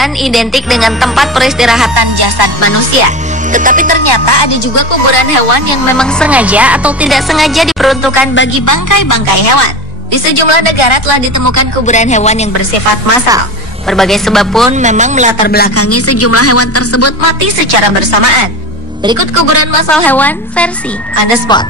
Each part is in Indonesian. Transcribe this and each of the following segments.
kuburan identik dengan tempat peristirahatan jasad manusia. Tetapi ternyata ada juga kuburan hewan yang memang sengaja atau tidak sengaja diperuntukkan bagi bangkai-bangkai hewan. Di sejumlah negara telah ditemukan kuburan hewan yang bersifat massal. Berbagai sebab pun memang melatar belakangi sejumlah hewan tersebut mati secara bersamaan. Berikut kuburan massal hewan versi On The Spot.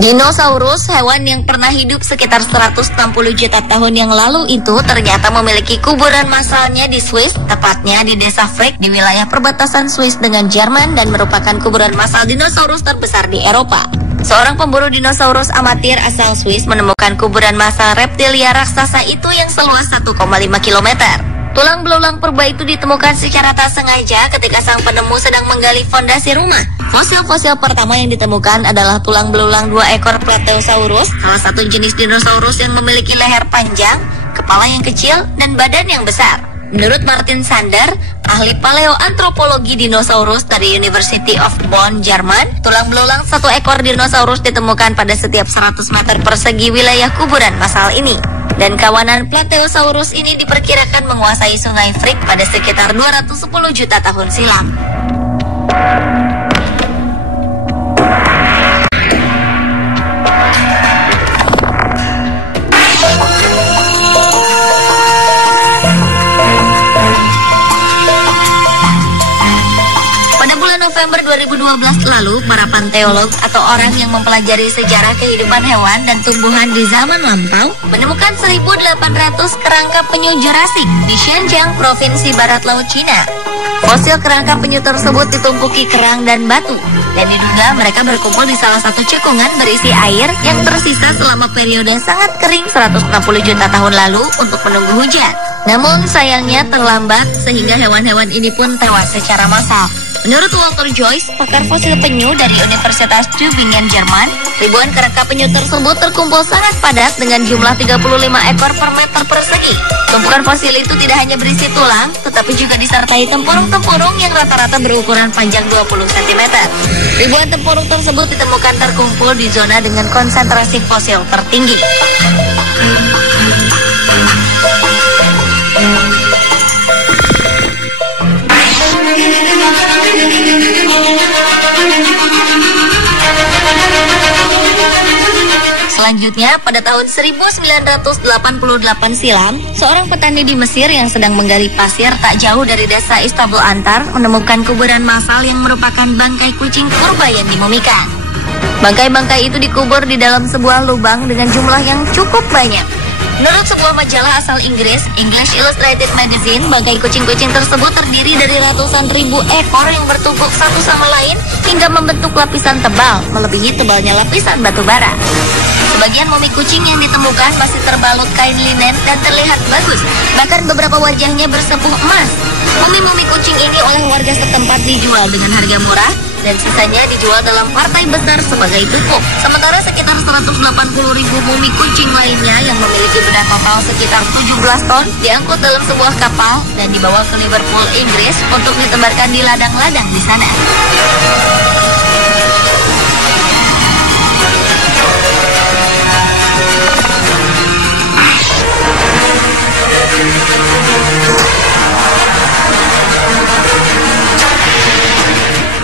Dinosaurus, hewan yang pernah hidup sekitar 160 juta tahun yang lalu itu ternyata memiliki kuburan massalnya di Swiss, tepatnya di desa Frick di wilayah perbatasan Swiss dengan Jerman, dan merupakan kuburan massal dinosaurus terbesar di Eropa. Seorang pemburu dinosaurus amatir asal Swiss menemukan kuburan massal reptilia raksasa itu yang seluas 1,5 km. Tulang belulang purba itu ditemukan secara tak sengaja ketika sang penemu sedang menggali fondasi rumah. Fosil-fosil pertama yang ditemukan adalah tulang belulang 2 ekor Plateosaurus, salah satu jenis dinosaurus yang memiliki leher panjang, kepala yang kecil, dan badan yang besar. Menurut Martin Sander, ahli paleoantropologi dinosaurus dari University of Bonn, Jerman, tulang belulang 1 ekor dinosaurus ditemukan pada setiap 100 meter persegi wilayah kuburan massal ini. Dan kawanan Plateosaurus ini diperkirakan menguasai sungai Frick pada sekitar 210 juta tahun silam. November 2012 lalu, para panteolog atau orang yang mempelajari sejarah kehidupan hewan dan tumbuhan di zaman lampau menemukan 1.800 kerangka penyu Jurassik di Xinjiang, Provinsi Barat Laut Cina. Fosil kerangka penyu tersebut ditumpuki kerang dan batu, dan diduga mereka berkumpul di salah satu cekungan berisi air yang tersisa selama periode sangat kering 160 juta tahun lalu untuk menunggu hujan. Namun sayangnya terlambat sehingga hewan-hewan ini pun tewas secara massal. Menurut Walter Joyce, pakar fosil penyu dari Universitas Tübingen, Jerman, ribuan kerangka penyu tersebut terkumpul sangat padat dengan jumlah 35 ekor per meter persegi. Tumpukan fosil itu tidak hanya berisi tulang, tetapi juga disertai tempurung-tempurung yang rata-rata berukuran panjang 20 cm. Ribuan tempurung tersebut ditemukan terkumpul di zona dengan konsentrasi fosil tertinggi. Selanjutnya, pada tahun 1988 silam, seorang petani di Mesir yang sedang menggali pasir tak jauh dari desa Istanbul Antar menemukan kuburan massal yang merupakan bangkai kucing purba yang dimumikan. Bangkai-bangkai itu dikubur di dalam sebuah lubang dengan jumlah yang cukup banyak. Menurut sebuah majalah asal Inggris, English Illustrated Magazine, bangkai kucing-kucing tersebut terdiri dari ratusan ribu ekor yang bertumpuk satu sama lain hingga membentuk lapisan tebal, melebihi tebalnya lapisan batu bara. Sebagian mumi kucing yang ditemukan masih terbalut kain linen dan terlihat bagus, bahkan beberapa wajahnya bersepuh emas. Mumi-mumi kucing ini oleh warga setempat dijual dengan harga murah, dan sisanya dijual dalam partai besar sebagai pupuk. Sementara sekitar 180.000 mumi kucing lainnya yang memiliki berat total sekitar 17 ton diangkut dalam sebuah kapal dan dibawa ke Liverpool, Inggris untuk ditebarkan di ladang-ladang di sana.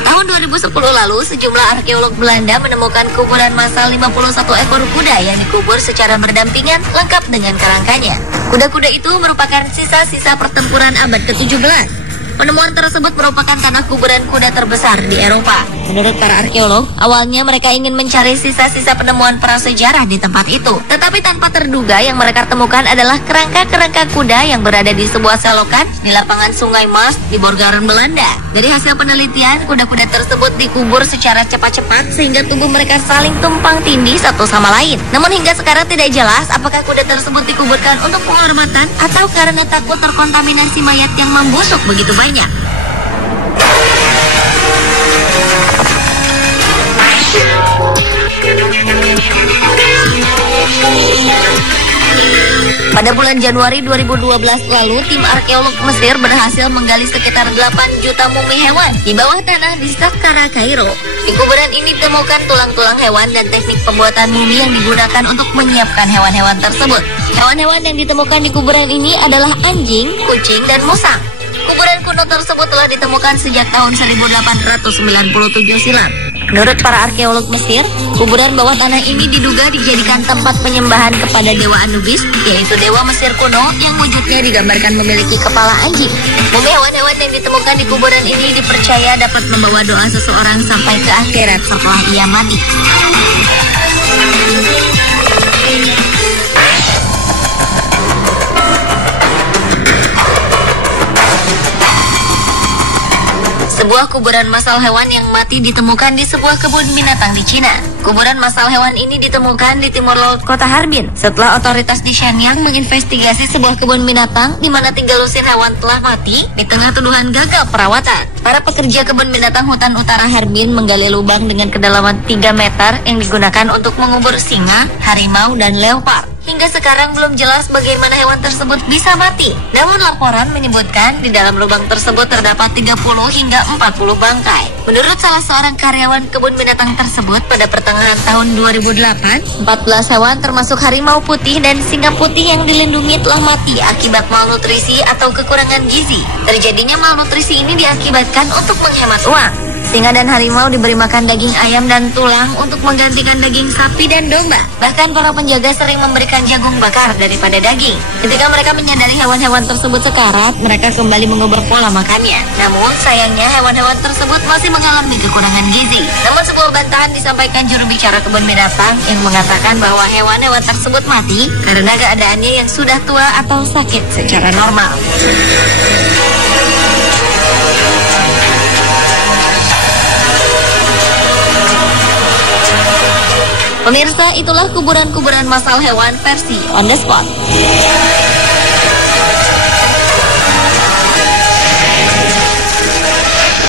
Tahun 2010 lalu, sejumlah arkeolog Belanda menemukan kuburan massal 51 ekor kuda yang dikubur secara berdampingan lengkap dengan kerangkanya. Kuda-kuda itu merupakan sisa-sisa pertempuran abad ke-17. Penemuan tersebut merupakan tanah kuburan kuda terbesar di Eropa. Menurut para arkeolog, awalnya mereka ingin mencari sisa-sisa penemuan prasejarah di tempat itu. Tetapi tanpa terduga yang mereka temukan adalah kerangka-kerangka kuda yang berada di sebuah selokan di lapangan Sungai Maas di Borgaren, Belanda. Dari hasil penelitian, kuda-kuda tersebut dikubur secara cepat-cepat sehingga tubuh mereka saling tumpang tindih satu sama lain. Namun hingga sekarang tidak jelas apakah kuda tersebut dikuburkan untuk penghormatan atau karena takut terkontaminasi mayat yang membusuk begitu banyak. Pada bulan Januari 2012 lalu, tim arkeolog Mesir berhasil menggali sekitar 8 juta mumi hewan di bawah tanah di Saqqara, Kairo. Di kuburan ini ditemukan tulang-tulang hewan dan teknik pembuatan mumi yang digunakan untuk menyiapkan hewan-hewan tersebut. Hewan-hewan yang ditemukan di kuburan ini adalah anjing, kucing, dan musang. Kuburan kuno tersebut telah ditemukan sejak tahun 1897 silam. Menurut para arkeolog Mesir, kuburan bawah tanah ini diduga dijadikan tempat penyembahan kepada dewa Anubis, yaitu dewa Mesir kuno yang wujudnya digambarkan memiliki kepala anjing. Mumi hewan-hewan yang ditemukan di kuburan ini dipercaya dapat membawa doa seseorang sampai ke akhirat setelah ia mati. Sebuah kuburan massal hewan yang mati ditemukan di sebuah kebun binatang di Cina. Kuburan massal hewan ini ditemukan di timur laut kota Harbin setelah otoritas di Shenyang menginvestigasi sebuah kebun binatang di mana 3 lusin hewan telah mati di tengah tuduhan gagal perawatan. Para pekerja kebun binatang hutan utara Harbin menggali lubang dengan kedalaman 3 meter yang digunakan untuk mengubur singa, harimau, dan leopard. Hingga sekarang belum jelas bagaimana hewan tersebut bisa mati. Namun laporan menyebutkan di dalam lubang tersebut terdapat 30 hingga 40 bangkai. Menurut salah seorang karyawan kebun binatang tersebut, pada pertengahan tahun 2008, 14 hewan termasuk harimau putih dan singa putih yang dilindungi telah mati akibat malnutrisi atau kekurangan gizi. Terjadinya malnutrisi ini diakibatkan untuk menghemat uang. Singa dan harimau diberi makan daging ayam dan tulang untuk menggantikan daging sapi dan domba. Bahkan para penjaga sering memberikan jagung bakar daripada daging. Ketika mereka menyadari hewan-hewan tersebut sekarat, mereka kembali mengubah pola makannya. Namun sayangnya hewan-hewan tersebut masih mengalami kekurangan gizi. Namun sebuah bantahan disampaikan juru bicara kebun binatang yang mengatakan bahwa hewan-hewan tersebut mati karena keadaannya yang sudah tua atau sakit secara normal. Pemirsa, itulah kuburan-kuburan massal hewan versi on the spot.